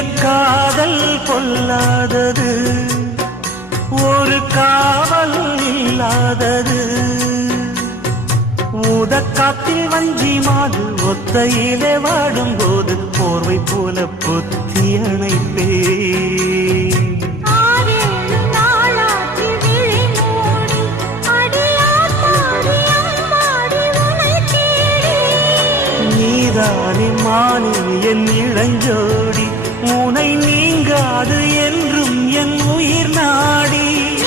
காதல் பொல்லாதது, ஒரு காவல் இல்லாதது. ஊதக்காத்தில் வஞ்சி மாது ஒத்தையிலே வாடும்போது போர்வை போல பொத்தி அணைப்பே. நீதானே மானே என் இளஞ்சோடி, உனை நீங்காது என்றும் என் உயிர் நாடி.